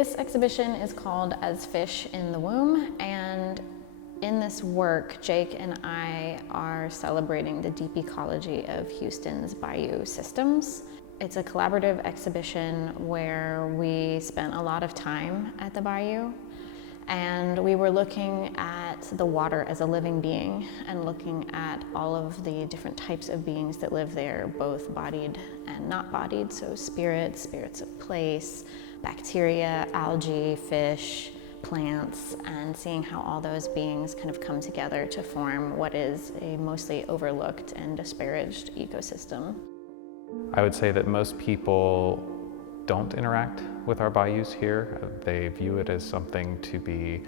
This exhibition is called As Fish in the Womb, and in this work, Jake and I are celebrating the deep ecology of Houston's bayou systems. It's a collaborative exhibition where we spent a lot of time at the bayou, and we were looking at the water as a living being and looking at all of the different types of beings that live there, both bodied and not bodied, so spirits of place, bacteria, algae, fish, plants, and seeing how all those beings kind of come together to form what is a mostly overlooked and disparaged ecosystem. I would say that most people don't interact with our bayous here. They view it as something to be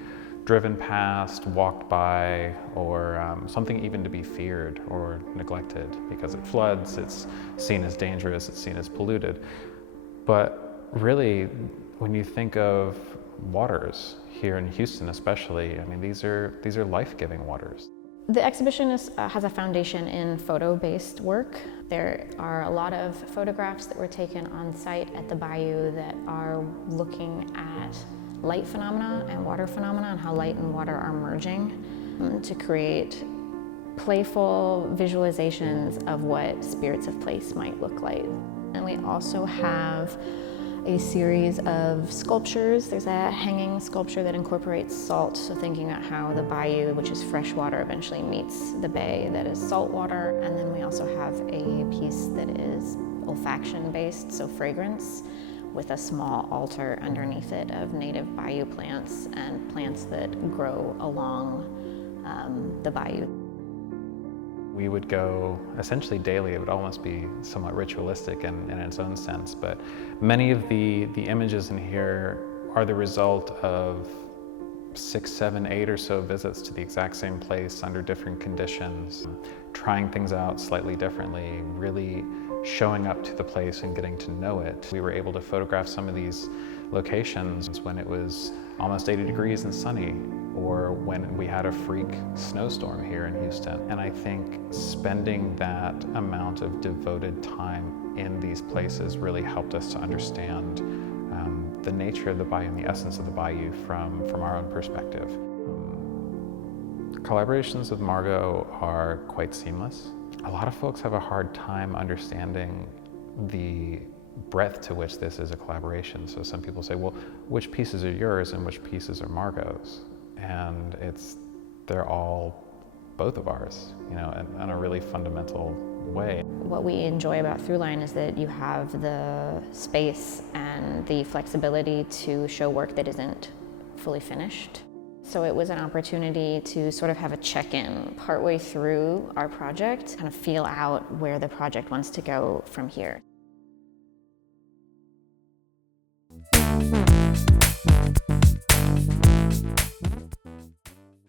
driven past, walked by, or something even to be feared or neglected because it floods, it's seen as dangerous, it's seen as polluted. But really, when you think of waters here in Houston especially, I mean, these are life-giving waters. The exhibition has a foundation in photo-based work. There are a lot of photographs that were taken on site at the bayou that are looking at light phenomena and water phenomena and how light and water are merging to create playful visualizations of what spirits of place might look like. And we also have a series of sculptures. There's a hanging sculpture that incorporates salt, so thinking about how the bayou, which is fresh water, eventually meets the bay that is salt water. And then we also have a piece that is olfaction based, so fragrance, with a small altar underneath it of native bayou plants and plants that grow along the bayou. We would go essentially daily. It would almost be somewhat ritualistic in its own sense, but many of the images in here are the result of 6, 7, 8 or so visits to the exact same place under different conditions, trying things out slightly differently, really showing up to the place and getting to know it. We were able to photograph some of these locations when it was almost 80 degrees and sunny, or when we had a freak snowstorm here in Houston. And I think spending that amount of devoted time in these places really helped us to understand the nature of the bayou and the essence of the bayou from our own perspective. Collaborations with Margaux are quite seamless. A lot of folks have a hard time understanding the breadth to which this is a collaboration. So some people say, well, which pieces are yours and which pieces are Margaux's? And they're all both of ours, you know, in a really fundamental way. What we enjoy about Throughline is that you have the space and the flexibility to show work that isn't fully finished. So it was an opportunity to sort of have a check-in partway through our project, kind of feel out where the project wants to go from here.